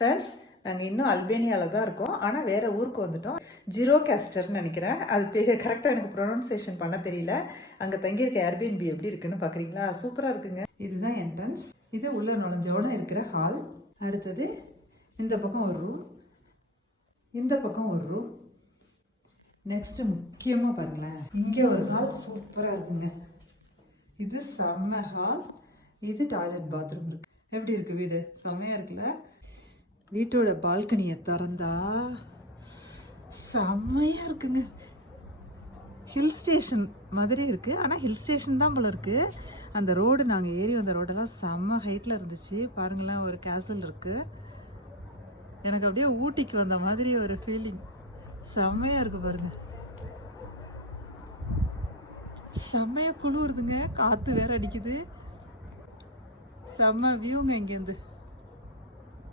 Friends, நாங்கள் இன்னும் அல்பேனியாவில் தான் இருக்கோம். ஆனால் வேறு ஊருக்கு வந்துட்டோம். ஜிரோகாஸ்டர்னு நினைக்கிறேன். அது பேர் கரெக்டாக எனக்கு ப்ரொனவுன்சேஷன் பண்ண தெரியல. அங்கே தங்கியிருக்க ஏர்பிஎன்பி எப்படி இருக்குன்னு பார்க்குறீங்களா? சூப்பராக இருக்குங்க. இதுதான் என்ட்ரன்ஸ். இது உள்ள நுழைஞ்சோன்னு இருக்கிற ஹால். அடுத்தது இந்த பக்கம் ஒரு ரூம், இந்த பக்கம் ஒரு ரூம். நெக்ஸ்ட்டு முக்கியமாக பாருங்களேன், இங்கே ஒரு ஹால் சூப்பராக இருக்குங்க. இது செம்ம ஹால். இது டாய்லெட் பாத்ரூம் இருக்கு. எப்படி இருக்கு வீடு? செம்மையாக இருக்குல்ல? வீட்டோட பால்கனியை திறந்தா செம்மையாக இருக்குங்க. ஹில் ஸ்டேஷன் மாதிரி இருக்குது. ஆனால் ஹில் ஸ்டேஷன் தான் போல இருக்குது. அந்த ரோடு நாங்கள் ஏறி வந்த ரோடெல்லாம் செம்ம ஹைட்டில் இருந்துச்சு. பாருங்களேன், ஒரு கேசல் இருக்குது. எனக்கு அப்படியே ஊட்டிக்கு வந்த மாதிரி ஒரு ஃபீலிங். செம்மையாக இருக்குது பாருங்கள். செம்மையாக குளிருதுங்க. காற்று வேற அடிக்குது. செம்ம வியூங்க இங்கேருந்து.